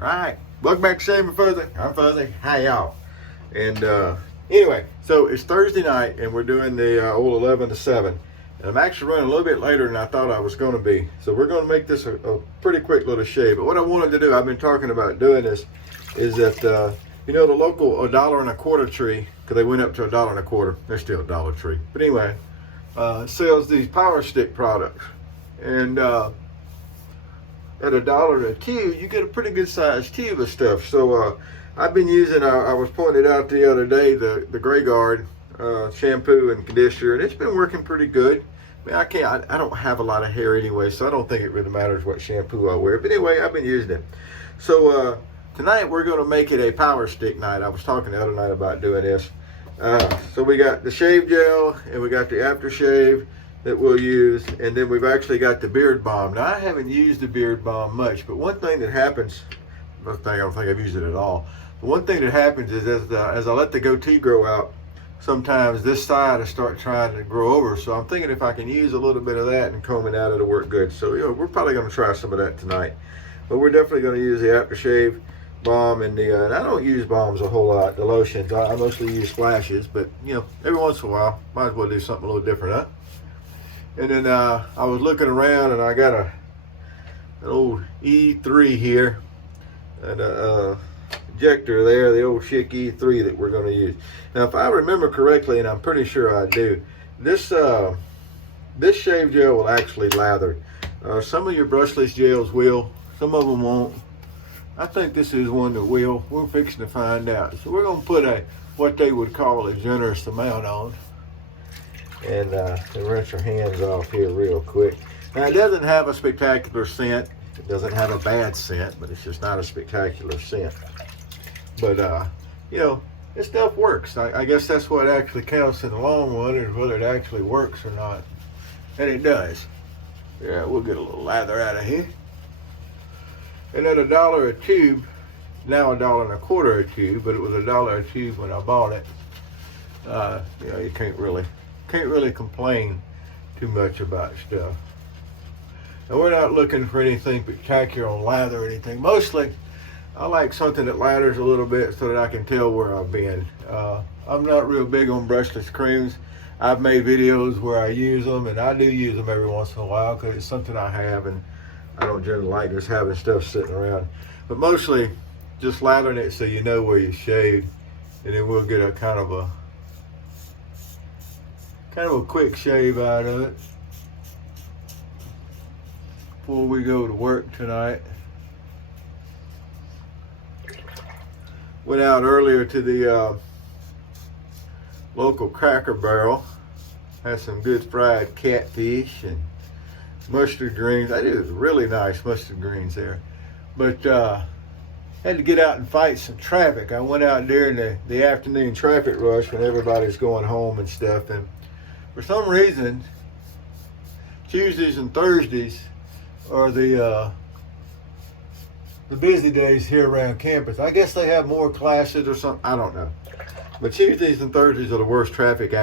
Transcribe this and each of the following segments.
Alright, welcome back to Shaving Fuzzy. I'm Fuzzy. Hi y'all. And anyway, so it's Thursday night and we're doing the old 11 to 7. And I'm actually running a little bit later than I thought I was going to be. So we're going to make this a pretty quick little shave. But what I wanted to do, I've been talking about doing this, is that, the local $1.25 tree, because they went up to $1.25. They're still a Dollar Tree. But anyway, sells these Power Stick products. And at $1 a tube, you get a pretty good sized tube of stuff. So I've been using, I was pointed out the other day, the Grey Guard shampoo and conditioner, and it's been working pretty good. I mean, I don't have a lot of hair anyway, so I don't think it really matters what shampoo I wear. But anyway, I've been using it. So tonight we're going to make it a Power Stick night. I was talking the other night about doing this. So we got the shave gel and we got the aftershave that we'll use, and then we've actually got the beard balm. Now I haven't used the beard balm much, but one thing that happens, I don't think I've used it at all. But one thing that happens is as I let the goatee grow out, sometimes this side I start trying to grow over. So I'm thinking if I can use a little bit of that and comb it out, it'll work good. So we're probably going to try some of that tonight. But we're definitely going to use the aftershave balm and and I don't use balms a whole lot, the lotions. I mostly use splashes, but every once in a while, might as well do something a little different, huh? And then I was looking around and I got an old E3 here, and injector there, the old Schick E3 that we're going to use. Now, if I remember correctly, and I'm pretty sure I do, this shave gel will actually lather. Some of your brushless gels will, some of them won't. I think this is one that will. We're fixing to find out. So we're going to put what they would call a generous amount on. And rinse your hands off here real quick. Now, it doesn't have a spectacular scent. It doesn't have a bad scent, but it's just not a spectacular scent. But, this stuff works. I guess that's what actually counts in the long run, is whether it actually works or not. And it does. Yeah, we'll get a little lather out of here. And at $1 a tube, now $1.25 a tube, but it was $1 a tube when I bought it. You can't really complain too much about stuff. And we're not looking for anything spectacular on lather or anything. Mostly, I like something that lathers a little bit so that I can tell where I've been. I'm not real big on brushless creams. I've made videos where I use them, and I do use them every once in a while because it's something I have, and I don't generally like just having stuff sitting around. But mostly, just lathering it so you know where you shaved, and then we'll get a kind of a quick shave out of it before we go to work tonight. Went out earlier to the local Cracker Barrel, had some good fried catfish and mustard greens. I do really nice mustard greens there, but had to get out and fight some traffic. I went out during the afternoon traffic rush when everybody's going home and stuff, and for some reason, Tuesdays and Thursdays are the busy days here around campus. I guess they have more classes or something. I don't know. But Tuesdays and Thursdays are the worst traffic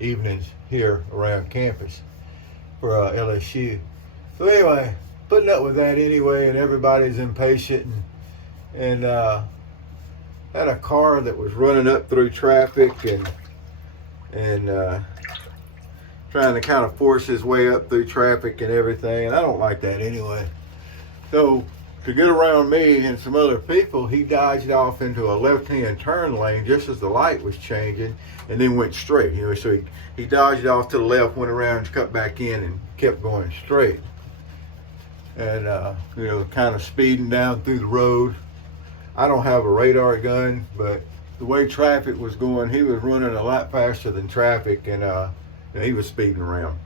evenings here around campus for LSU. So anyway, putting up with that anyway, and everybody's impatient, and had a car that was running up through traffic and trying to kind of force his way up through traffic and everything, and I don't like that anyway. So to get around me and some other people, he dodged off into a left-hand turn lane just as the light was changing, and then went straight. So he dodged off to the left, went around, cut back in, and kept going straight. And kind of speeding down through the road. I don't have a radar gun, but the way traffic was going, he was running a lot faster than traffic, and he was speeding around.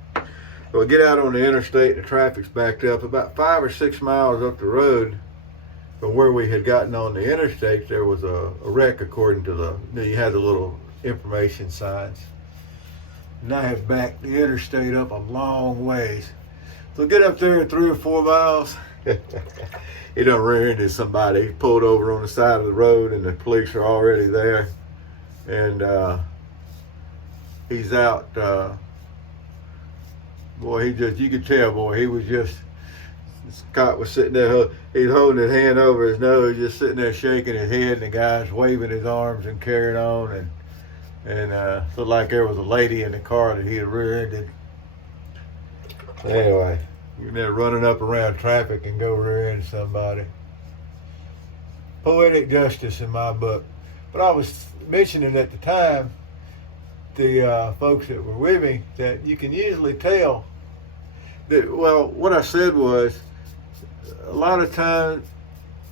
So we get out on the interstate, the traffic's backed up. About 5 or 6 miles up the road from where we had gotten on the interstate, there was a wreck, according to you had the little information signs. And I have backed the interstate up a long ways. So get up there at 3 or 4 miles, he done ran into somebody. He pulled over on the side of the road, and the police are already there. And he's out. Boy, you could tell, boy, he was just Scott was sitting there, he's holding his hand over his nose, just sitting there shaking his head, and the guy's waving his arms and carrying on, and looked like there was a lady in the car that he had rear-ended. Anyway, you're there running up around traffic and go rear-end somebody. Poetic justice in my book. But I was mentioning at the time, the folks that were with me, that you can usually tell that, well, what I said was, a lot of times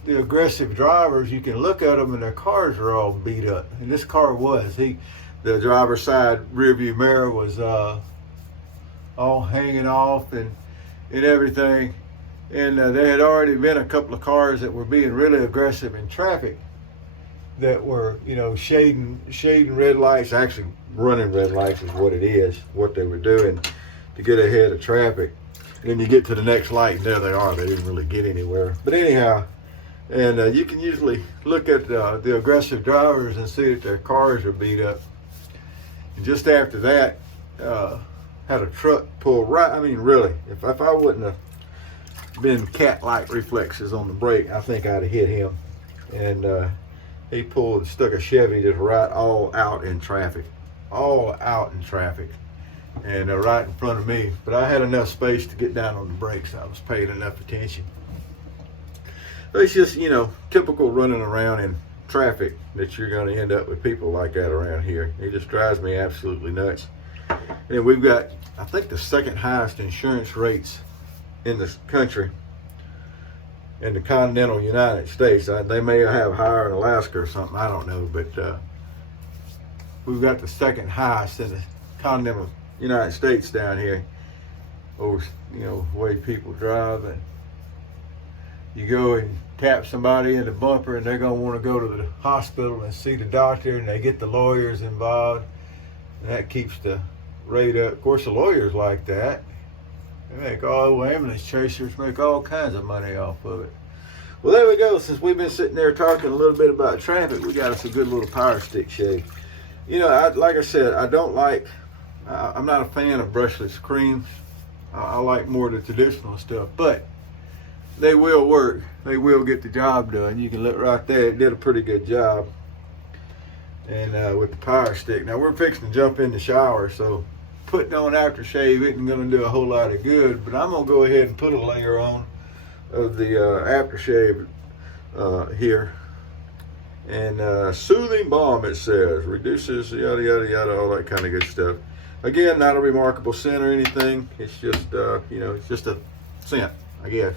the aggressive drivers, you can look at them and their cars are all beat up. And this car was. The driver's side rear view mirror was all hanging off and everything. And there had already been a couple of cars that were being really aggressive in traffic that were, shading red lights, actually running red lights is what it is, what they were doing to get ahead of traffic. And then you get to the next light and there they are. They didn't really get anywhere. But anyhow, and you can usually look at the aggressive drivers and see that their cars are beat up. And just after that, had a truck pull right, really, if I wouldn't have been cat-like reflexes on the brake, I think I'd have hit him. And he stuck a Chevy just right all out in traffic. And right in front of me. But I had enough space to get down on the brakes. I was paying enough attention. So it's just, typical running around in traffic that you're going to end up with people like that around here. It just drives me absolutely nuts. And we've got, I think, the second highest insurance rates in this country, in the continental United States. They may have higher in Alaska or something, I don't know, but we've got the second highest in the continental United States down here. Over, the way people drive, and you go and tap somebody in the bumper and they're going to want to go to the hospital and see the doctor, and they get the lawyers involved, and that keeps the rate up. Of course, the lawyers like that. They make ambulance chasers make all kinds of money off of it. Well, there we go. Since we've been sitting there talking a little bit about traffic, we got us a good little Power Stick shave. Like I said, I'm not a fan of brushless creams. I like more of the traditional stuff, but they will work. They will get the job done. You can look right there. It did a pretty good job. And with the Power Stick. Now, we're fixing to jump in the shower, so putting on aftershave isn't going to do a whole lot of good, but I'm going to go ahead and put a layer on of the aftershave here. And soothing balm, it says, reduces yada yada yada, all that kind of good stuff. Again, not a remarkable scent or anything. It's just it's just a scent, I guess.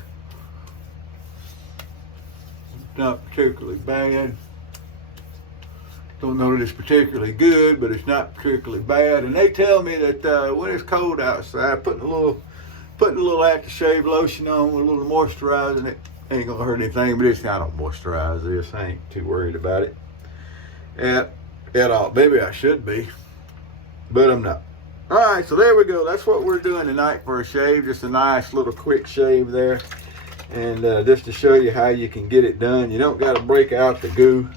Not particularly bad. Don't know that it's particularly good, but it's not particularly bad. And they tell me that when it's cold outside, putting a little aftershave lotion on with a little moisturizing, it ain't gonna hurt anything. But I don't moisturize this. I ain't too worried about it at all. Maybe I should be, but I'm not. All right, so there we go. That's what we're doing tonight for a shave. Just a nice little quick shave there, and just to show you how you can get it done. You don't got to break out the goo.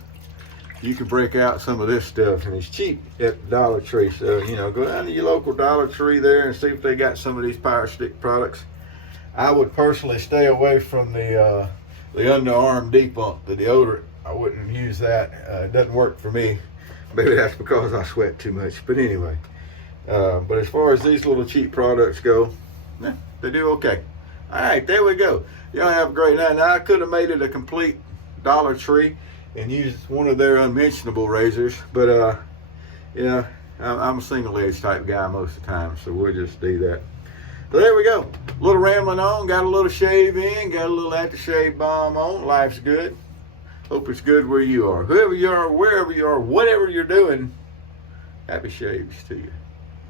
You can break out some of this stuff, and it's cheap at Dollar Tree. So, go down to your local Dollar Tree there and see if they got some of these Power Stick products. I would personally stay away from the underarm depump, the deodorant. I wouldn't use that. It doesn't work for me. Maybe that's because I sweat too much. But anyway, but as far as these little cheap products go, they do okay. All right, there we go. Y'all have a great night. Now, I could have made it a complete Dollar Tree and used one of their unmentionable razors, but I'm a single edge type guy most of the time, so we'll just do that. So there we go. A little rambling on, got a little shave in, got a little aftershave balm on. Life's good. Hope it's good where you are. Whoever you are, wherever you are, whatever you're doing, happy shaves to you.